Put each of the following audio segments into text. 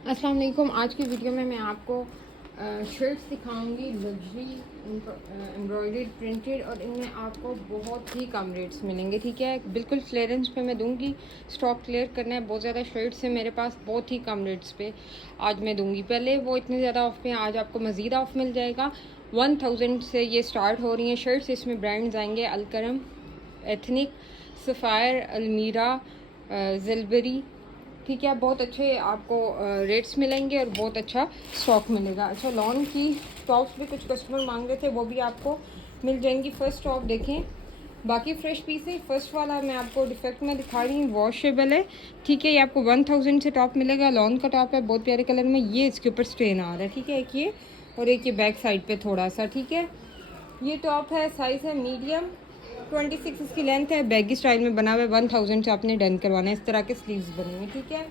अस्सलाम वालेकुम। आज की वीडियो में मैं आपको शर्ट्स दिखाऊंगी, लग्जरी एम्ब्रॉयडर्ड प्रिंटेड, और इनमें आपको बहुत ही कम रेट्स मिलेंगे। ठीक है, बिल्कुल क्लियरेंस पे मैं दूंगी। स्टॉक क्लियर करना है, बहुत ज़्यादा शर्ट्स हैं मेरे पास, बहुत ही कम रेट्स पे आज मैं दूंगी। पहले वो इतने ज़्यादा ऑफ पे हैं, आज आपको मज़ीद ऑफ मिल जाएगा। 1000 से ये स्टार्ट हो रही हैं शर्ट्स। इसमें ब्रांड्स आएंगे अलकरम, एथनिक, सफ़ायर, अलमीरा, जिलबरी। ठीक है, बहुत अच्छे आपको रेट्स मिलेंगे और बहुत अच्छा स्टॉक मिलेगा। अच्छा, लॉन की टॉप्स भी कुछ कस्टमर मांग रहे थे, वो भी आपको मिल जाएंगी। फर्स्ट टॉप देखें, बाकी फ्रेश पीस है। फर्स्ट वाला मैं आपको डिफेक्ट में दिखा रही हूँ, वॉशेबल है। ठीक है, ये आपको 1000 से टॉप मिलेगा। लॉन का टॉप है, बहुत प्यारे कलर में। ये इसके ऊपर स्ट्रेन आ रहा है। ठीक है, एक ये और एक ये बैक साइड पे थोड़ा सा। ठीक है, ये टॉप है, साइज़ है मीडियम, 26 इसकी लेंथ है। बैगी स्टाइल में बना हुआ है। 1000 से आपने डन करवाना है। इस तरह के स्लीव्स बनेंगे। ठीक है,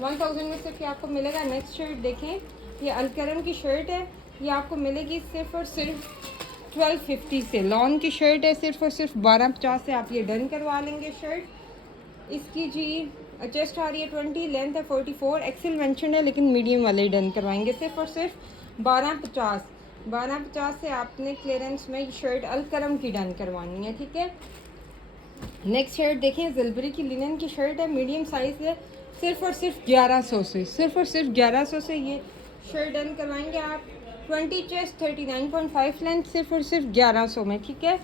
1000 में सिर्फ ये आपको मिलेगा। नेक्स्ट शर्ट देखें, ये अलकरम की शर्ट है। ये आपको मिलेगी सिर्फ और सिर्फ 1250 से। लॉन की शर्ट है, सिर्फ और सिर्फ 1250 से आप ये डन करवा लेंगे शर्ट। इसकी जी चेस्ट आ रही है 20, लेंथ है 44। एक्सेल मेंशन है लेकिन मीडियम वाले ही डन करवाएंगे। सिर्फ और सिर्फ 1250 से आपने क्लियरेंस में शर्ट अलकरम की डन करवानी है। ठीक है, नेक्स्ट शर्ट देखें, जिलबरी की लिनन की शर्ट है, मीडियम साइज़ है। सिर्फ और सिर्फ 1100 से, सिर्फ और सिर्फ 1100 से ये शर्ट डन करवाएंगे आप। 20 चेस्ट, 39.5 लेंथ, सिर्फ और सिर्फ 1100 में। ठीक है,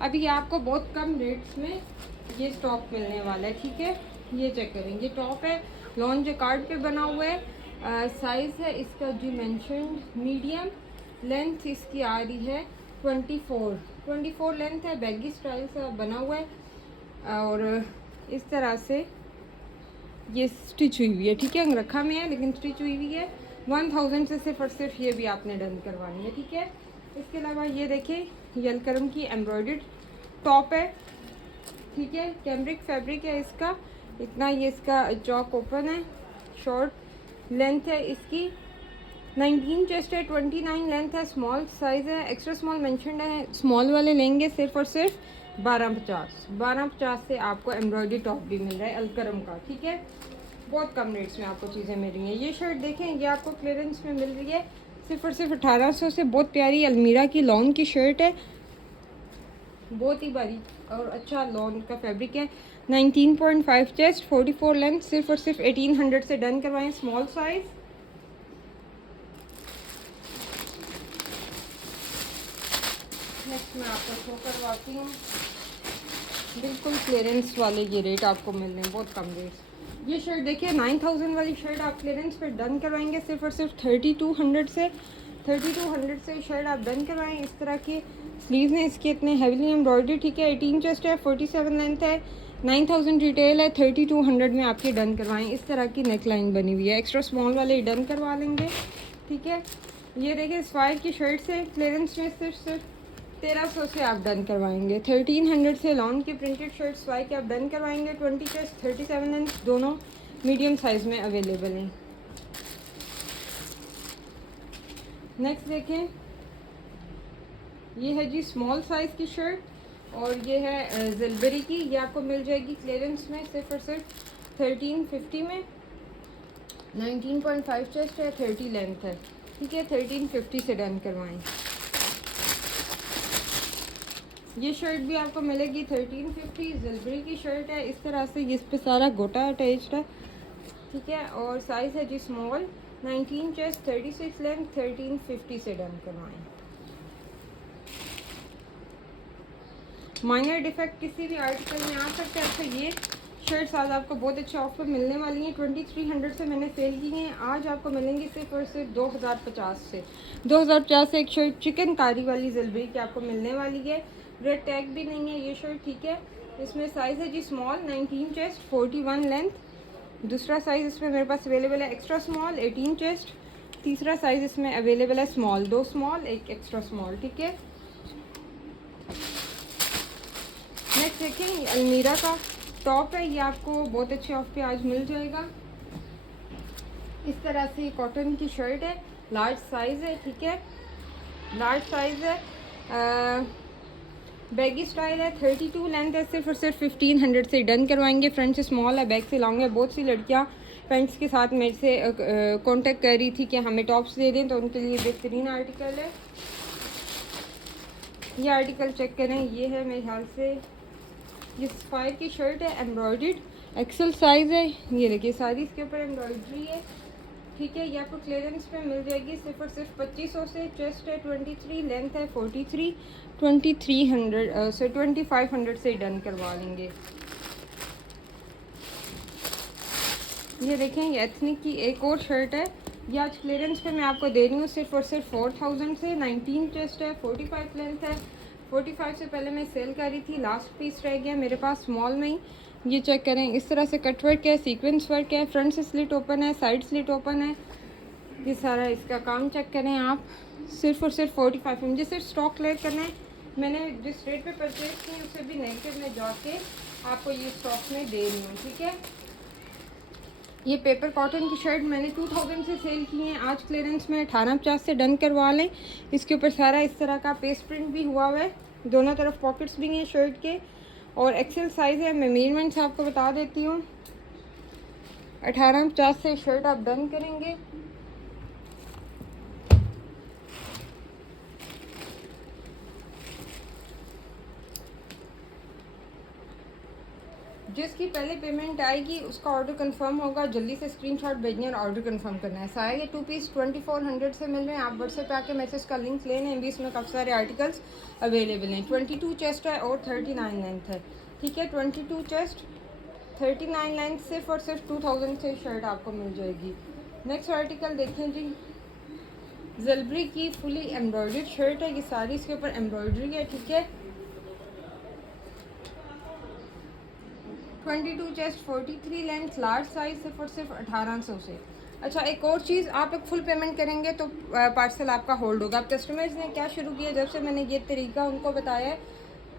अभी आपको बहुत कम रेट्स में ये स्टॉक मिलने वाला है। ठीक है, ये चेक करें, ये टॉप है, लॉन जो कार्ड पे बना हुआ है। साइज़ है इसका जी मेंशन मीडियम, लेंथ इसकी आ रही है 24 लेंथ है। बैगी स्टाइल से बना हुआ है और इस तरह से ये स्टिच हुई हुई है। ठीक है, अंगरखा में है लेकिन स्टिच हुई हुई है। 1000 से सिर्फ और सिर्फ ये भी आपने डन करवानी है। ठीक है, इसके अलावा ये देखें, ये अलकरम की एम्ब्रॉयडर्ड टॉप है। ठीक है, कैमरिक फैब्रिक है इसका, इतना ये इसका चौक ओपन है। शॉर्ट लेंथ है इसकी 19 चेस्ट है, 29 लेंथ है। स्मॉल साइज़ है, एक्स्ट्रा स्मॉल मेंशनड है। स्मॉल वाले लेंगे सिर्फ और सिर्फ 1250 से आपको एम्ब्रॉयडरी टॉप भी मिल रहा है अलकरम का। ठीक है, बहुत कम रेट्स में आपको चीज़ें मिल रही हैं। ये शर्ट देखें, ये आपको क्लियरेंस में मिल रही है सिर्फ और सिर्फ 1800 से। बहुत प्यारी अलमीरा की लॉन की शर्ट है, बहुत ही बारीक और अच्छा लॉन का फैब्रिक है। 19.5 चेस्ट, 44 लेंथ, सिर्फ और सिर्फ 1800 से डन करवाएं स्मॉल साइज़। नेक्स्ट मैं आपको शो करवाती हूँ, बिल्कुल क्लियरेंस वाले ये रेट आपको मिल रहे हैं, बहुत कम रेट। ये शर्ट देखिए, 9000 वाली शर्ट आप क्लियरेंस पर डन करवाएंगे सिर्फ और सिर्फ 3200 से। 3200 से शर्ट आप डन करवाएं। इस तरह की स्लीव्स हैं इसके, इतने हैवीली एम्ब्रॉयडरी। ठीक है, 18 चेस्ट है, 47 लेंथ है, 9000 रिटेल है। 3200 में आपकी डन करवाएं। इस तरह की नेक लाइन बनी हुई है, एक्स्ट्रा स्मॉल वाले डन करवा लेंगे। ठीक है, ये देखिए स्पायर की शर्ट से क्लियरेंस में सिर्फ 1300 से आप डन करवाएंगे। 1300 से लॉन की प्रिंटेड शर्ट स्वाई के आप डन करवाएंगे। 20 चेस्ट, 37 इंच, दोनों मीडियम साइज़ में अवेलेबल हैं। नेक्स्ट देखें, ये है जी स्मॉल साइज़ की शर्ट और ये है जिलबरी की। ये आपको मिल जाएगी क्लियरेंस में सिर्फ और सिर्फ 1350 में। 19.5 चेस्ट है, 30 लेंथ है। ठीक है, 1350 से डन करवाएं। ये शर्ट भी आपको मिलेगी 1350। जिलबरी की शर्ट है, इस तरह से इस पे सारा गोटा अटैच्ड है। ठीक है, और साइज़ है जी स्मॉल, 19 चेस्ट, 36 लेंथ, 1350 से डन करवाएं। माइनर डिफेक्ट किसी भी आर्टिकल में आ सकता है। अच्छा, ये शर्ट्स आज आपको बहुत अच्छे ऑफर मिलने वाली हैं। 2300 से मैंने सेल की हैं, आज आपको मिलेंगी सिर्फ और सिर्फ 2050 से। 2050 से एक शर्ट चिकनकारी वाली जिलबरी की आपको मिलने वाली है। रेड टैग भी नहीं है ये शर्ट। ठीक है, इसमें साइज़ है जी स्मॉल, 19 चेस्ट, 41 लेंथ। दूसरा साइज़ इसमें मेरे पास अवेलेबल है एक्स्ट्रा स्मॉल, 18 चेस्ट। तीसरा साइज़ इसमें अवेलेबल है स्मॉल, 2 स्मॉल, एक एक्स्ट्रा स्मॉल। ठीक है, नेक्स्ट देखें, ये अलमीरा का टॉप है, ये आपको बहुत अच्छे ऑफ पे आज मिल जाएगा। इस तरह से कॉटन की शर्ट है, लार्ज साइज़ है। ठीक है, लार्ज साइज़ है, बैगी स्टाइल है, 32 लेंथ है, सिर्फ और सिर्फ 1500 से डन करवाएंगे। फ्रंट से स्मॉल है, बैक से लॉन्ग है। बहुत सी लड़कियां पैंट्स के साथ मेरे से कांटेक्ट कर रही थी कि हमें टॉप्स दे दें, तो उनके लिए बेहतरीन आर्टिकल है। ये आर्टिकल चेक करें, ये है मेरे ख्याल से ये स्पायर की शर्ट है, एम्ब्रॉयडर्ड एक्सेल साइज़ है। ये देखिए सारी इसके ऊपर एम्ब्रॉयडरी है, ठीक है। ये आपको क्लियरेंस पे मिल जाएगी सिर्फ और सिर्फ 2500 से। चेस्ट है 23, लेंथ है 43, 2300 से 2500 से डन करवा लेंगे। ये देखें, ये एथनिक की एक और शर्ट है। ये आज क्लियरेंस पे मैं आपको दे रही हूँ सिर्फ और सिर्फ 4000 से। 19 चेस्ट है, 45 लेंथ है। 45 से पहले मैं सेल कर रही थी, लास्ट पीस रह गया मेरे पास स्मॉल में ही। ये चेक करें, इस तरह से कट वर्क है, सीक्वेंस वर्क है, फ्रंट से स्लिट ओपन है, साइड स्लिट ओपन है। ये सारा इसका काम चेक करें आप, सिर्फ और सिर्फ 45। मुझे सिर्फ स्टॉक क्लियर करना है। मैंने जिस रेट पे परचेज की उससे भी नेगेटिव में जाके आपको ये स्टॉक में दे रही हूँ, ठीक है। ये पेपर कॉटन की शर्ट मैंने 2000 से सेल की है, आज क्लियरेंस में 1850 से डन करवा लें। इसके ऊपर सारा इस तरह का पेस्ट प्रिंट भी हुआ हुआ है, दोनों तरफ पॉकेट्स भी हैं शर्ट के, और एक्सेल साइज़ है। मैं मेजरमेंट्स आपको बता देती हूँ। 1850 से शर्ट आप डन करेंगे। जिसकी पहले पेमेंट आएगी उसका ऑर्डर कंफर्म होगा। जल्दी से स्क्रीनशॉट भेजनी और ऑर्डर कंफर्म करना है। साया ये 2 पीस 2400 से मिल रहे हैं। आप व्हाट्सएप पे आके मैसेज का लिंक ले लें, भी इसमें काफ़ी सारे आर्टिकल्स अवेलेबल हैं। 22 चेस्ट है और 39 लेंथ है, ठीक है। 22 चेस्ट 39 लेंथ, सिर्फ और सिर्फ 2000 से शर्ट आपको मिल जाएगी। नेक्स्ट आर्टिकल देखें जी, जलबरी की फुली एम्ब्रॉयडर्ड शर्ट है। ये सारी इसके ऊपर एम्ब्रॉयडरी है, ठीक है। 22 चेस्ट, 43 लेंथ, लार्ज साइज, सिर्फ और सिर्फ 1800 से। अच्छा, एक और चीज़, आप एक फुल पेमेंट करेंगे तो पार्सल आपका होल्ड होगा। अब कस्टमर्स ने क्या शुरू किया, जब से मैंने ये तरीका उनको बताया है,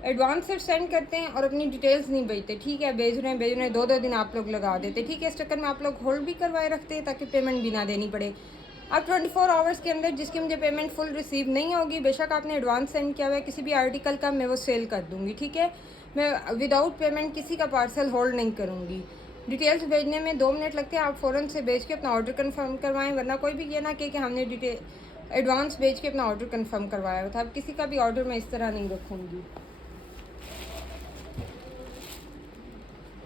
एडवांस से सेंड करते हैं और अपनी डिटेल्स नहीं भेजते, ठीक है। भेज रहे हैं 2-2 दिन आप लोग लगा देते, ठीक है। इस चक्कर में आप लोग होल्ड भी करवाए रखते हैं ताकि पेमेंट भी ना देनी पड़े। अब 24 आवर्स के अंदर जिसकी मुझे पेमेंट फुल रिसीव नहीं होगी, बेशक आपने एडवांस सेंड किया हुआ है किसी भी आर्टिकल का, मैं वो सेल कर दूँगी, ठीक है। मैं विदाउट पेमेंट किसी का पार्सल होल्ड नहीं करूँगी। डिटेल्स भेजने में 2 मिनट लगते हैं, आप फ़ौरन से भेज के अपना ऑर्डर कंफर्म करवाएं, वरना कोई भी ये ना कि हमने डिटेल एडवांस भेज के अपना ऑर्डर कंफर्म करवाया था। अब किसी का भी ऑर्डर मैं इस तरह नहीं रखूँगी।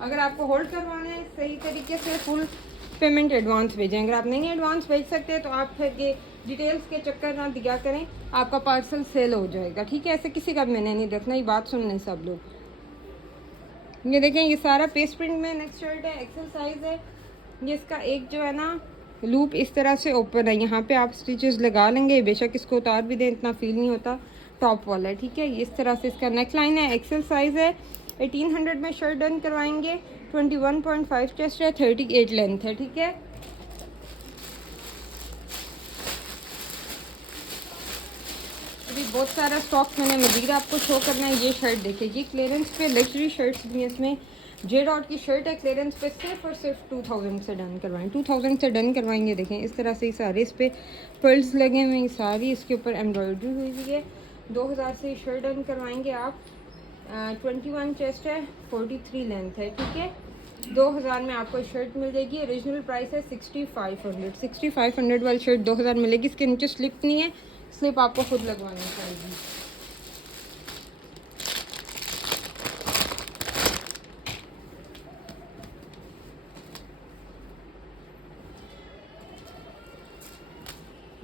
अगर आपको होल्ड करवाना है सही तरीके से फुल पेमेंट एडवांस भेजें। अगर आप नहीं एडवांस भेज सकते तो आप फिर ये डिटेल्स के चक्कर ना दिया करें, आपका पार्सल सेल हो जाएगा, ठीक है। ऐसे किसी का मैंने नहीं रखना, ये बात सुन लें सब लोग। ये देखें, ये सारा पेस्ट प्रिंट में नेक्स्ट शर्ट है, एक्सेल साइज़ है। ये इसका एक जो है ना लूप इस तरह से ओपन है, यहाँ पे आप स्टिचेस लगा लेंगे, बेशक इसको उतार भी दें इतना फील नहीं होता, टॉप वाला है, ठीक है। इस तरह से इसका नेक लाइन है, एक्सेल साइज़ है। 1800 में शर्ट डन करवाएंगे। 21.5 चेस्ट है, 38 लेंथ है, ठीक है। अभी बहुत सारा स्टॉक मैंने मज़ीद आपको शो करना है। ये शर्ट देखिए जी, क्लियरेंस पे लग्जरी शर्ट्स भी हैं इसमें। जे डॉट की शर्ट है, क्लियरेंस पे सिर्फ और सिर्फ 2000 से डन करवाएं। 2000 से डन करवाएंगे। देखें इस तरह से सारे इस पर पर्ल्स लगे हुए हैं, सारी इसके ऊपर एम्ब्रॉयडरी हुई हुई है। 2000 से शर्ट डन करवाएंगे आप। 21 चेस्ट है, 43 लेंथ है, ठीक है। 2000 में आपको शर्ट मिल जाएगी। ओरिजिनल प्राइस है 6500। 6500 वाली शर्ट 2000 मिलेगी। इसके नीचे स्लिप नहीं है, स्लिप आपको खुद लगवानी पड़ेगी।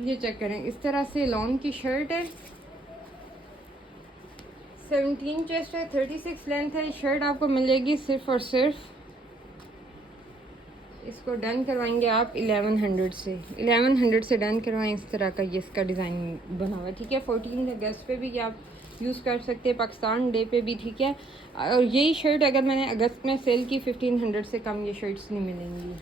ये चेक करें, इस तरह से लॉन की शर्ट है। 17 चेस्ट है, 36 लेंथ है। शर्ट आपको मिलेगी सिर्फ और सिर्फ, इसको डन करवाएंगे आप 1100 से। 1100 से डन करवाएं। इस तरह का ये इसका डिज़ाइन बना हुआ है, ठीक है। 14 अगस्त पे भी आप यूज़ कर सकते हैं, पाकिस्तान डे पे भी, ठीक है। और यही शर्ट अगर मैंने अगस्त में सेल की 1500 से कम ये शर्ट्स नहीं मिलेंगी।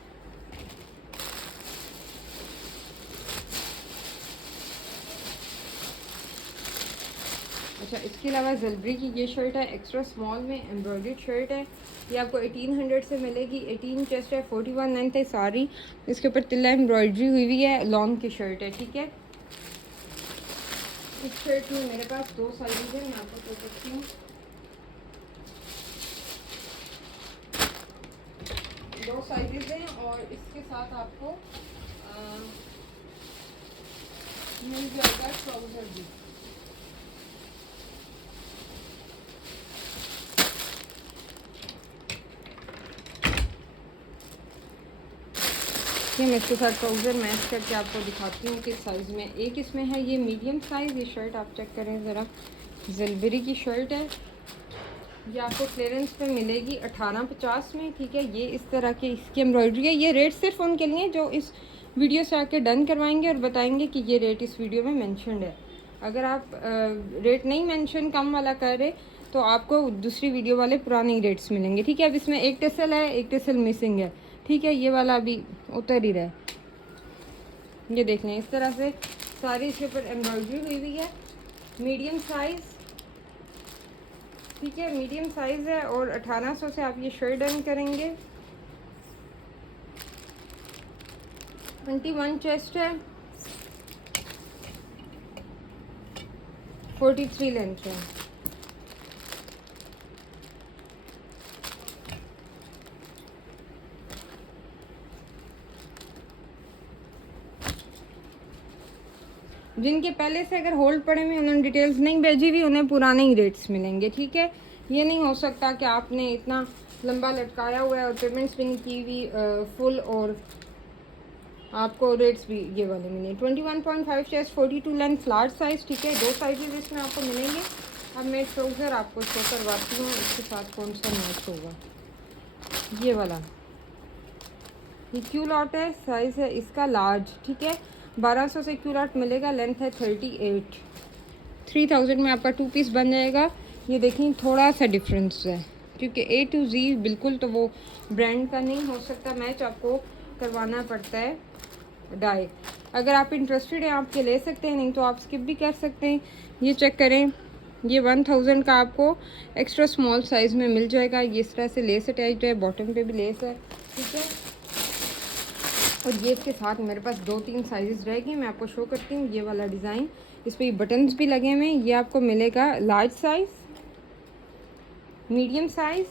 अच्छा, इसके अलावा जलबरी की ये शर्ट है, एक्स्ट्रा स्मॉल में एम्ब्रॉयडर्ड शर्ट है। ये आपको 1800 से मिलेगी। 18 चेस्ट है, 41 लेंथ है सारी। इसके ऊपर तिल्ला एम्ब्रॉयडरी हुई हुई है, लॉन्ग की शर्ट है, ठीक है। इस शर्ट में मेरे पास 2 साइज़ है, मैं आपको बता सकती हूँ। 2 साइजेस हैं और इसके साथ आपको मिल जाएगा ट्राउज़र भी। मैं इसके साथ ट्राउज़र मैच करके आपको दिखाती हूँ किस साइज़ में। एक इसमें है ये मीडियम साइज़, ये शर्ट आप चेक करें ज़रा, जलबेरी की शर्ट है। ये आपको क्लियरेंस पे मिलेगी 1850 में, ठीक है। ये इस तरह की इसकी एम्ब्रॉयडरी है। ये रेट सिर्फ उनके लिए जो इस वीडियो से आके डन करवाएंगे और बताएंगे कि ये रेट इस वीडियो में मेंशन्ड है। अगर आप रेट नहीं मेंशन कम वाला कर रहे तो आपको दूसरी वीडियो वाले पुराने ही रेट्स मिलेंगे, ठीक है। अब इसमें एक टेसल है, एक टेसल मिसिंग है, ठीक है। ये वाला अभी उतर ही रहा है। ये देख लें, इस तरह से सारी इसके ऊपर एम्ब्रॉयडरी हुई हुई है। मीडियम साइज़, ठीक है, मीडियम साइज़ है और 1800 से आप ये शर्ट डन करेंगे। 21 चेस्ट है, 43 लेंथ है। जिनके पहले से अगर होल्ड पड़े हुए उन्होंने डिटेल्स नहीं भेजी हुई, उन्हें पुराने ही रेट्स मिलेंगे, ठीक है। ये नहीं हो सकता कि आपने इतना लंबा लटकाया हुआ है और पेमेंट्स भी नहीं की हुई फुल और आपको रेट्स भी ये वाले मिले। 21.5 चेस्ट, 42 लेंथ, फ्लाट साइज़, ठीक है। 2 साइजेस इसमें आपको मिलेंगे। अब मैं ट्राउज़र आपको शो करवाती हूँ इसके साथ कौन सा मैच होगा। ये वाला ये क्यू लॉट है, साइज़ है इसका लार्ज, ठीक है। 1200 से क्यू लॉट मिलेगा, लेंथ है 38। 3000 में आपका 2 पीस बन जाएगा। ये देखिए थोड़ा सा डिफरेंस है क्योंकि A to Z बिल्कुल तो वो ब्रांड का नहीं हो सकता, मैच आपको करवाना पड़ता है डाई। अगर आप इंटरेस्टेड हैं आपके ले सकते हैं, नहीं तो आप स्किप भी कर सकते हैं। ये चेक करें, ये 1000 का आपको एक्स्ट्रा स्मॉल साइज़ में मिल जाएगा। ये इस तरह से लेस अटैच्ड है, बॉटम पे भी लेस है, ठीक है। और ये इसके साथ मेरे पास 2-3 साइज़ रहेगी, मैं आपको शो करती हूँ। ये वाला डिज़ाइन, इस पर बटन्स भी लगे हुए हैं। ये आपको मिलेगा large size, medium size,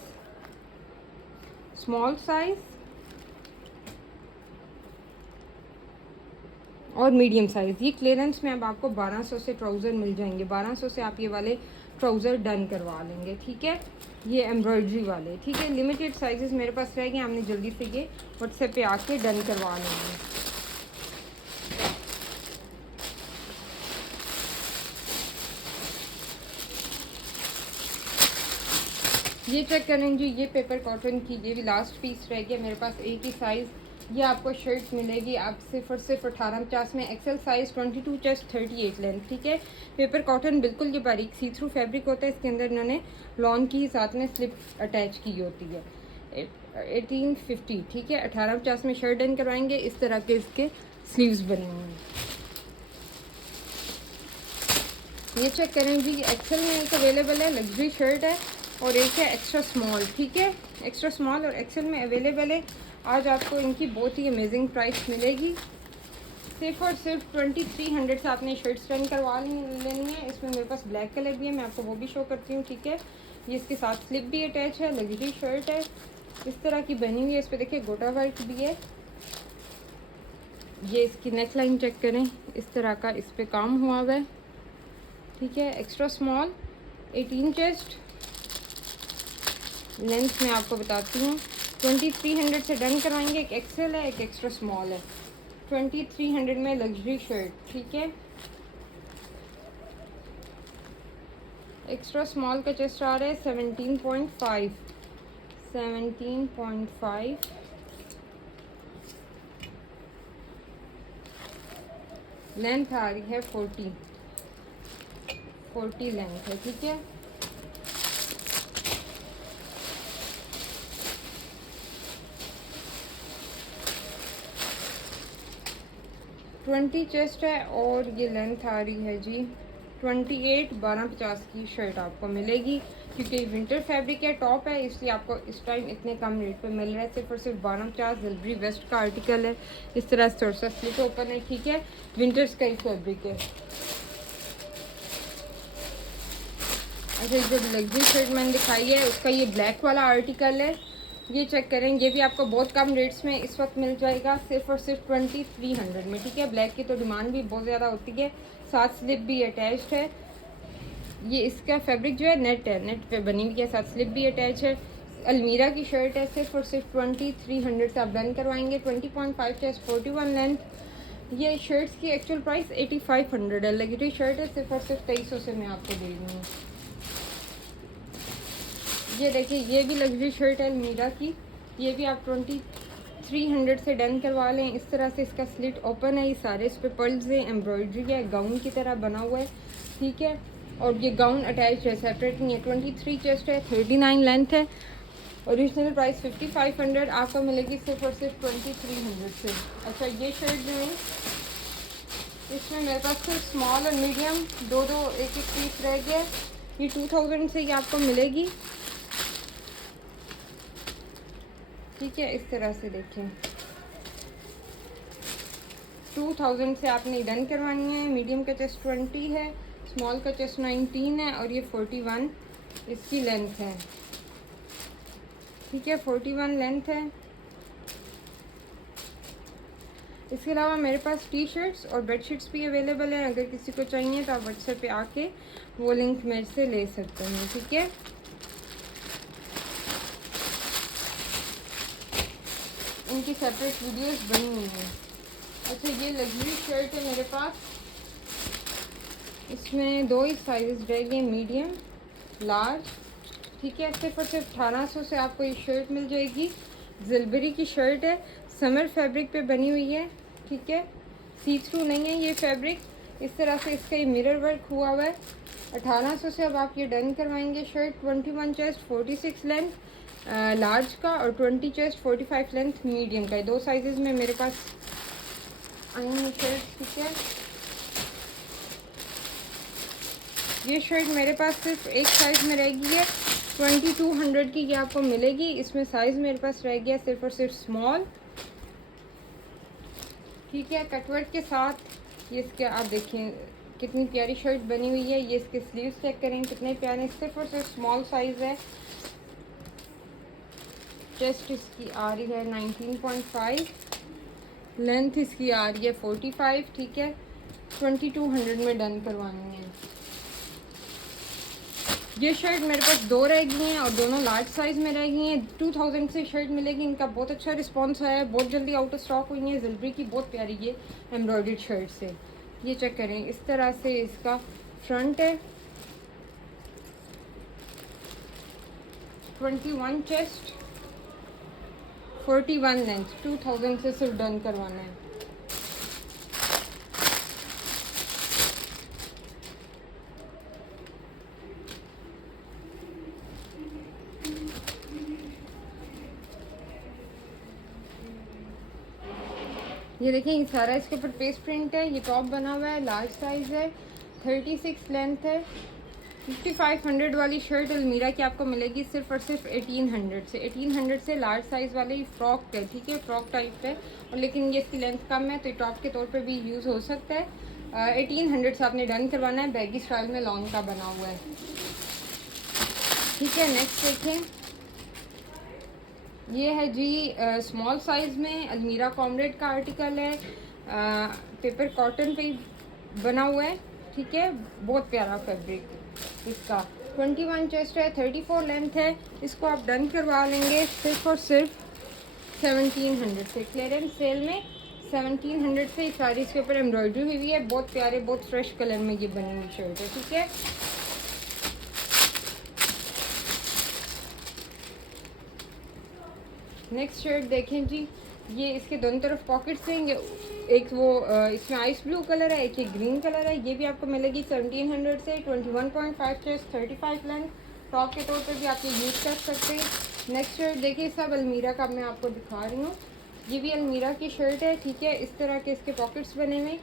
small size और मीडियम साइज़। ये क्लियरेंस में अब आपको 1200 से ट्राउज़र मिल जाएंगे। 1200 से आप ये वाले ट्राउज़र डन करवा लेंगे, ठीक है। ये एम्ब्रॉयडरी वाले, ठीक है। लिमिटेड साइजेस मेरे पास रहेंगे, आपने जल्दी से ये व्हाट्सएप पे आके डन करवा लेंगे। ये चेक करें जी, ये पेपर कॉटन की ये भी लास्ट पीस रह गया मेरे पास। एक ही साइज़ ये आपको शर्ट मिलेगी आप सिर्फ और सिर्फ 1850 में। एक्सेल साइज़, 22 चेस्ट, 38 लेंथ, ठीक है। पेपर कॉटन बिल्कुल ये बारीक सी थ्रू फैब्रिक होता है। इसके अंदर इन्होंने लॉन की साथ में स्लिप अटैच की होती है। 1850, ठीक है। 1850 में शर्ट डन करवाएंगे। इस तरह के इसके स्लीव्स बने हुए हैं। ये चेक करें जी, एक्सेल में एक अवेलेबल है, लग्जरी शर्ट है, और एक है एक्स्ट्रा स्मॉल, ठीक है। एक्स्ट्रा स्मॉल और एक्सेल में अवेलेबल है। आज आपको इनकी बहुत ही अमेजिंग प्राइस मिलेगी। सिर्फ और सिर्फ 2300 से आपने शर्ट्स डन करवा लेनी है। इसमें मेरे पास ब्लैक कलर भी है, मैं आपको वो भी शो करती हूँ, ठीक है। ये इसके साथ स्लिप भी अटैच है, लग्जरी शर्ट है, इस तरह की बनी हुई है। इस पर देखिए गोटा वर्क भी है। ये इसकी नेक लाइन चेक करें, इस तरह का इस पर काम हुआ हुआ है, ठीक है। एक्स्ट्रा स्मॉल, 18 चेस्ट, लेंथ में आपको बताती हूँ। 2300 से डन करवाएंगे। एक एक्सेल है, एक एक्स्ट्रा स्मॉल है। 2300 में लग्जरी शर्ट, ठीक है। एक्स्ट्रा स्मॉल का चेस्ट आ रहा है 17.5, 17.5। लेंथ आ रही है 40 लेंथ है, ठीक है। ट्वेंटी चेस्ट है और ये लेंथ आ रही है जी 28। 1250 की शर्ट आपको मिलेगी क्योंकि विंटर फैब्रिक है, टॉप है, इसलिए आपको इस टाइम इतने कम रेट पे मिल रहा है। सिर्फ और सिर्फ 1250। जलबरी वेस्ट का आर्टिकल है, इस तरह से थोड़ा सा स्लिट ओपन है, ठीक है। विंटर्स का ही फैब्रिक है। अच्छा, जो लग्जरी शर्ट मैंने दिखाई है उसका ये ब्लैक वाला आर्टिकल है, ये चेक करें, ये भी आपको बहुत कम रेट्स में इस वक्त मिल जाएगा, सिर्फ और सिर्फ 2300 में, ठीक है। ब्लैक की तो डिमांड भी बहुत ज़्यादा होती है, साथ स्लिप भी अटैच्ड है। ये इसका फैब्रिक जो है नेट है, नेट पे बनी हुई है, साथ स्लिप भी अटैच है। अलमीरा की शर्ट है, सिर्फ और सिर्फ 2300 से आप डन करवाएंगे। 20.5 चेस्ट, 41 लेंथ। ये शर्ट्स की एक्चुअल प्राइस 8500 है। लग्जरी शर्ट है, सिर्फ और सिर्फ 2300 से मैं आपको दे रही हूँ। ये देखिए, ये भी लग्जरी शर्ट है अलमीरा की, ये भी आप 2300 से डन करवा लें। इस तरह से इसका स्लिट ओपन है, ये सारे इस पे पर्ल्स हैं, एम्ब्रॉयडरी है, गाउन की तरह बना हुआ है, ठीक है। और ये गाउन अटैच है, सेपरेट नहीं है। 23 चेस्ट है, 39 लेंथ है। ओरिजिनल प्राइस 5500 आपको मिलेगी सिर्फ और सिर्फ 2300 से। अच्छा, ये शर्ट जो है इसमें मेरे पास सिर्फ स्मॉल और मीडियम दो एक पीस रह गया। ये 2000 से ये आपको मिलेगी, ठीक है। इस तरह से देखें, 2000 से आपने डन करवानी है। मीडियम का चेस्ट 20 है, स्मॉल का चेस्ट 19 है और ये 41 इसकी लेंथ है, ठीक है। 41 लेंथ है। इसके अलावा मेरे पास टी शर्ट्स और बेड शीट्स भी अवेलेबल हैं। अगर किसी को चाहिए तो आप व्हाट्सएप पे आके वो लिंक मेरे से ले सकते हैं, ठीक है। इनकी सेपरेट वीडियोस बनी हुई हैं। अच्छा, ये लग्जरी शर्ट है मेरे पास, इसमें दो ही साइजेस रहेंगे, मीडियम लार्ज, ठीक है। सिर्फ और सिर्फ 1800 से आपको ये शर्ट मिल जाएगी। जिलबरी की शर्ट है, समर फैब्रिक पे बनी हुई है, ठीक है। सी थ्रू नहीं है ये फैब्रिक। इस तरह से इसका ये मिरर वर्क हुआ हुआ है। 1800 से अब आप ये डन करवाएंगे। शर्ट 21 चेस्ट, 46 लेंथ लार्ज का और 20 चेस्ट, 45 लेंथ मीडियम का। दो साइजेस में मेरे पास आई हैं शर्ट, ठीक है। ये शर्ट मेरे पास सिर्फ एक साइज़ में रह गई है, 2200 की ये आपको मिलेगी। इसमें साइज़ मेरे पास रह गया सिर्फ और सिर्फ स्मॉल, ठीक है। कटवर्क के साथ ये इसके आप देखें कितनी प्यारी शर्ट बनी हुई है। ये इसके स्लीव्स चेक करें कितने प्यारे, सिर्फ और सिर्फ स्मॉल साइज़ है। चेस्ट इसकी आ रही है 19.5, लेंथ इसकी आ रही है 45, ठीक है। 2200 में डन करवानी है। ये शर्ट मेरे पास दो रह गई हैं और दोनों लार्ज साइज़ में रह गई हैं। 2000 से शर्ट मिलेगी। इनका बहुत अच्छा रिस्पांस आया है, बहुत जल्दी आउट ऑफ स्टॉक हुई है। जिलबरी की बहुत प्यारी ये एम्ब्रॉयडर्ड शर्ट से, ये चेक करें। इस तरह से इसका फ्रंट है, 21 चेस्ट, 41 लेंथ। 2000 से सिर्फ डन करवाना है। ये देखें, ये सारा इसके ऊपर पेस्ट प्रिंट है। ये टॉप बना हुआ है, लार्ज साइज़ है, 36 लेंथ है। 5500 वाली शर्ट अलमीरा की आपको मिलेगी सिर्फ और सिर्फ 1800 से। 1800 से लार्ज साइज़ वाली फ्रॉक है, ठीक है, फ्रॉक टाइप है। और लेकिन ये इसकी लेंथ कम है तो ये टॉप के तौर पे भी यूज़ हो सकता है। 1800 से आपने डन करवाना है। बैगी स्टाइल में लॉन्ग का बना हुआ है, ठीक है। नेक्स्ट देखें, ये है जी स्मॉल साइज़ में अलमीरा कॉमरेड का आर्टिकल है। पेपर कॉटन पे बना हुआ है, ठीक है। बहुत प्यारा फैब्रिक इसका। 21 चेस्ट है, 34 लेंथ है। इसको आप डन करवा लेंगे सिर्फ और सिर्फ 1700 से। क्लियरेंस सेल में 1700 से सारी इसके ऊपर एम्ब्रॉयडरी हुई हुई है। बहुत प्यारे, बहुत फ्रेश कलर में ये बनी हुई शर्ट है, ठीक है। नेक्स्ट शर्ट देखें जी, ये इसके दोनों तरफ पॉकेट्स हैं। ये एक वो इसमें आइस ब्लू कलर है, एक ये ग्रीन कलर है। ये भी आपको मिलेगी 1700 से। 21.5 चेस्ट, 35 लेंथ। टॉप के तौर पर भी आप ये यूज़ कर सकते हैं। नेक्स्ट शर्ट देखिए, सब अलमीरा का मैं आपको दिखा रही हूँ। ये भी अलमीरा की शर्ट है, ठीक है। इस तरह के इसके पॉकेट्स बने हुए,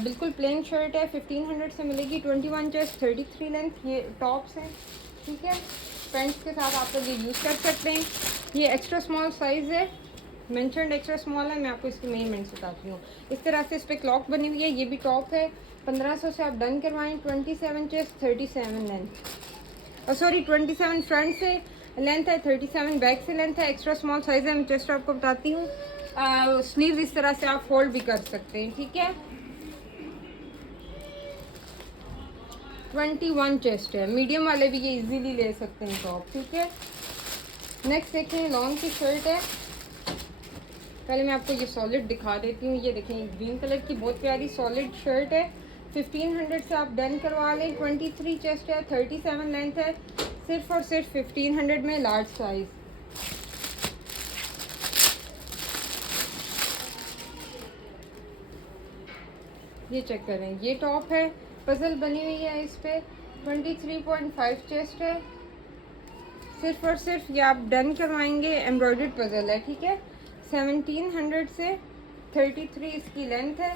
बिल्कुल प्लेन शर्ट है। 1500 से मिलेगी। 21 चेस्ट, 33 लेंथ। ये टॉप्स हैं, ठीक है। पैंट्स के साथ आप लोग ये यूज़ कर सकते हैं। ये एक्स्ट्रा स्मॉल साइज़ है, मेंशनड एक्स्ट्रा स्मॉल है। मैं आपको इसकी मेजरमेंट्स बताती हूँ। इस तरह से इस पर क्लॉक बनी हुई है। ये भी टॉप है, 1500 से आप डन करवाएं। 27 चेस्ट, 37 लेंथ, सॉरी 27 फ्रंट से, लेंथ है 37, बैक से लेंथ है, एक्स्ट्रा स्मॉल साइज़ है। मैं चेस्ट आपको बताती हूँ, स्लीव इस तरह से आप फोल्ड भी कर सकते हैं, ठीक है। 21 चेस्ट है, मीडियम वाले भी ये इजीली ले सकते हैं टॉप, ठीक है। नेक्स्ट देखें, लॉन्ग की शर्ट है। पहले मैं आपको ये सॉलिड दिखा देती हूँ। ये देखें, ग्रीन कलर की बहुत प्यारी सॉलिड शर्ट है। 1500 से आप डन करवा लें। 23 चेस्ट है, 37 लेंथ है, सिर्फ और सिर्फ 1500 में, लार्ज साइज। ये चेक करें, ये टॉप है, पजल बनी हुई है इस पे। 23.5 चेस्ट है, सिर्फ और सिर्फ ये आप डन करवाएंगे, एम्ब्रॉयडर्ड पजल है, ठीक है। 1700 से 33 इसकी लेंथ है,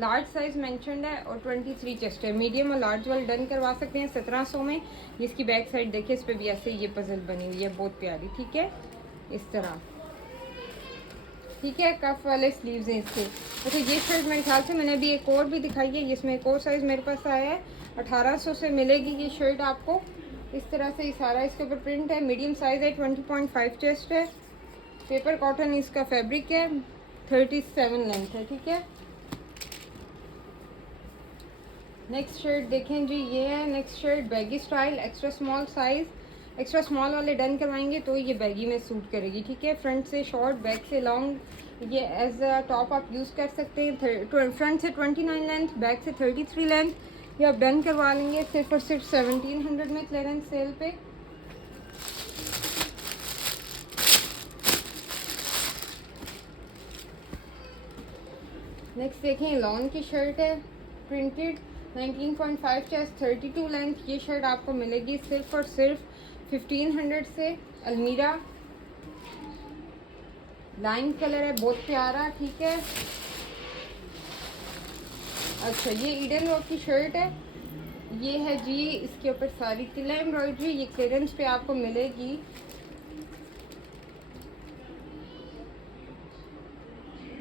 लार्ज साइज मेंशनड है और 23 चेस्ट है। मीडियम और लार्ज वाले डन करवा सकते हैं 1700 में। इसकी बैक साइड देखिए, इस पर भी ऐसे ये पजल बनी हुई है, बहुत प्यारी, ठीक है, इस तरह, ठीक है। कफ वाले स्लीव्स हैं इसके। अच्छा, ये शर्ट मेरे ख्याल से मैंने अभी एक और भी दिखाई है, जिसमें एक और साइज़ मेरे पास आया है। 1800 से मिलेगी ये शर्ट आपको, इस तरह से। सारा इसके ऊपर प्रिंट है, मीडियम साइज़ है, 20.5 चेस्ट है, पेपर कॉटन इसका फैब्रिक है, 37 लेंथ है, ठीक है। नेक्स्ट शर्ट देखें जी, ये है next shirt, baggy style, extra small size. Extra small वाले डन करवाएंगे तो ये बैगी में सूट करेगी, ठीक है। फ्रंट से शॉर्ट, बैक से लॉन्ग, ये एज अ टॉप आप यूज़ कर सकते हैं। फ्रंट से 29 लेंथ, बैक से 33 लेंथ, ये आप डन करवा लेंगे सिर्फ और सिर्फ 1700 में, क्लियरेंस सेल पे। नेक्स्ट देखें, लॉन की शर्ट है, प्रिंटेड, 19.5 चेस्ट, 32 लेंथ। ये शर्ट आपको मिलेगी सिर्फ और सिर्फ 1500 से। अलमीरा लाइन कलर है, बहुत प्यारा, ठीक है। अच्छा, ये ईडन वर्क की शर्ट है, ये है जी, इसके ऊपर सारी तिला एम्ब्रॉयडरी। ये क्लियरेंस पे आपको मिलेगी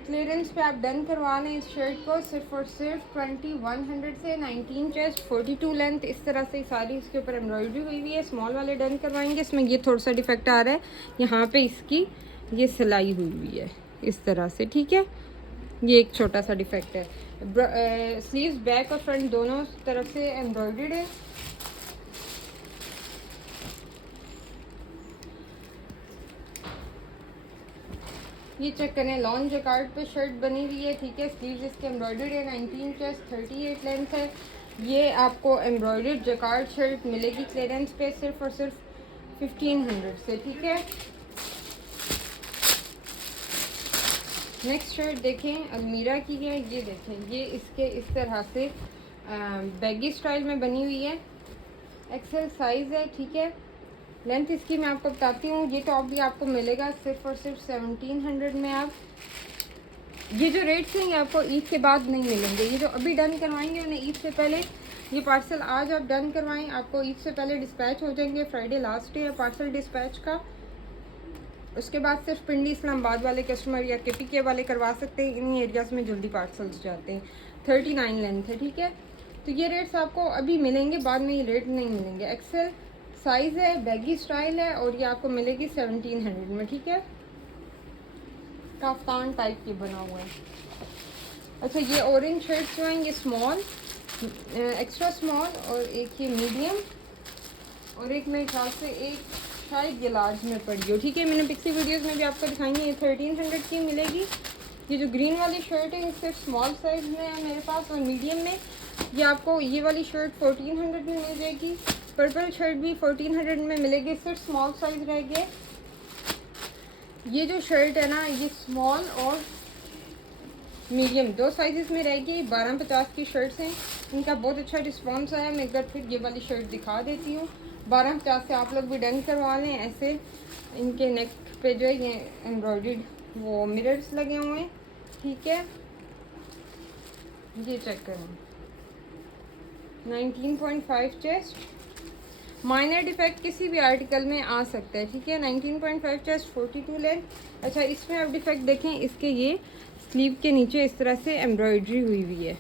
क्लियरेंस पे आप डन करवा लें इस शर्ट को सिर्फ और सिर्फ 2100 से। 19 चेस्ट, 42 लेंथ, इस तरह से सारी इसके ऊपर एम्ब्रॉयडरी हुई हुई है। स्मॉल वाले डन करवाएंगे। इसमें ये थोड़ा सा डिफेक्ट आ रहा है, यहाँ पे इसकी ये सिलाई हुई हुई है इस तरह से, ठीक है। ये एक छोटा सा डिफेक्ट है। स्लीव्स बैक और फ्रंट दोनों तरफ से एम्ब्रॉयडर्ड है। ये चेक करें, लॉन जैकार्ड पे शर्ट बनी हुई है, ठीक है। स्लीव्स इसके एम्ब्रॉयडर्ड है, 19 चेस्ट, 38 लेंथ है। ये आपको एम्ब्रॉयडर्ड जैकार्ड शर्ट मिलेगी क्लियरेंस पे सिर्फ और सिर्फ 1500 से, ठीक है। नेक्स्ट शर्ट देखें, अलमीरा की है। ये देखें, ये इसके इस तरह से बैगी स्टाइल में बनी हुई है, एक्सेल साइज़ है, ठीक है। लेंथ इसकी मैं आपको बताती हूँ। ये टॉप भी आपको मिलेगा सिर्फ और सिर्फ 1700 में। आप ये जो रेट्स हैं ये आपको ईद के बाद नहीं मिलेंगे। ये जो अभी डन करवाएंगे उन्हें ईद से पहले, ये पार्सल आज आप डन करवाएं, आपको ईद से पहले डिस्पैच हो जाएंगे। फ्राइडे लास्ट डे है पार्सल डिस्पैच का। उसके बाद सिर्फ पिंडी इस्लामाबाद वाले कस्टमर या KPK वाले करवा सकते हैं। इन्हीं एरियाज़ में जल्दी पार्सल्स जाते हैं। 39 लेंथ है, ठीक है। तो ये रेट्स आपको अभी मिलेंगे, बाद में ये रेट नहीं मिलेंगे। एक्सेल साइज़ है, बैगी स्टाइल है और ये आपको मिलेगी 1700 में, ठीक है। काफ्तान टाइप की बना हुआ है। अच्छा, ये ऑरेंज शर्ट्स जो हैं ये स्मॉल, एक्स्ट्रा स्मॉल, और एक ये मीडियम, और एक मेरे ख्याल से एक शायद ये लार्ज में पड़ी हो, ठीक है। मैंने पिछली वीडियोस में भी आपको दिखाई है। ये 1300 की मिलेगी। ये जो ग्रीन वाली शर्ट है ये सिर्फ स्मॉल साइज़ में है मेरे पास, और मीडियम में ये आपको ये वाली शर्ट 1400 में मिल जाएगी। पर्पल शर्ट भी 1400 में मिलेगी, सिर्फ स्मॉल साइज़ रह गए। ये जो शर्ट है ना, ये स्मॉल और मीडियम दो साइज़ में रह गई। 1250 की शर्ट्स हैं, इनका बहुत अच्छा रिस्पॉन्स आया। मैं एक बार फिर ये वाली शर्ट दिखा देती हूँ। 1250 से आप लोग भी डन करवा लें। ऐसे इनके नेक पे जो है ये एम्ब्रॉयडर्ड वो मिरर्स लगे हुए हैं, ठीक है। ये चेक करें, 19.5 चेस्ट, माइनर डिफेक्ट किसी भी आर्टिकल में आ सकता है, ठीक है। 19.5 चेस्ट, 42 लेंथ। अच्छा, इसमें आप डिफेक्ट देखें, इसके ये स्लीव के नीचे इस तरह से एम्ब्रॉयडरी हुई हुई है,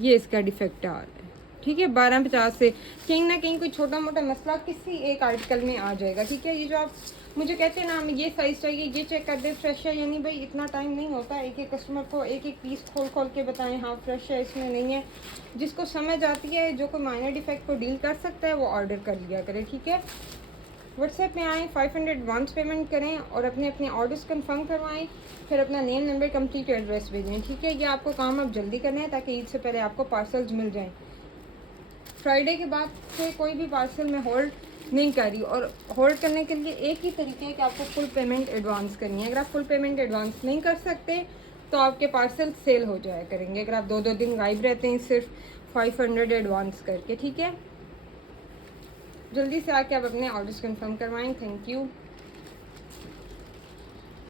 ये इसका डिफेक्ट आ रहा है, ठीक है, 12.50 से। कहीं ना कहीं कोई छोटा मोटा मसला किसी एक आर्टिकल में आ जाएगा, ठीक है। ये जो आप मुझे कहते हैं ना हमें ये साइज़ चाहिए, ये चेक कर दे फ्रेश है या नहीं, भाई इतना टाइम नहीं होता एक एक कस्टमर को एक एक पीस खोल खोल के बताएं हाँ फ्रेश है इसमें नहीं है। जिसको समझ आती है, जो कोई माइनर डिफेक्ट को डील कर सकता है, वो ऑर्डर कर लिया करे, ठीक है। व्हाट्सएप में आएँ, 500 एडवांस पेमेंट करें और अपने अपने ऑर्डर्स कंफर्म करवाएं, फिर अपना नेम, नंबर, कंप्लीट एड्रेस भेजें, ठीक है। ये आपको काम अब जल्दी करना है ताकि ईद से पहले आपको पार्सल्स मिल जाएं। फ्राइडे के बाद से कोई भी पार्सल में होल्ड नहीं कर रही, और होल्ड करने के लिए एक ही तरीका है कि आपको फुल पेमेंट एडवांस करनी है। अगर आप फुल पेमेंट एडवांस नहीं कर सकते तो आपके पार्सल सेल हो जाया करेंगे, अगर आप 2-2 दिन गायब रहते हैं सिर्फ 500 एडवांस करके, ठीक है। जल्दी से आके आप अपने ऑर्डर्स कंफर्म करवाएं। Thank you.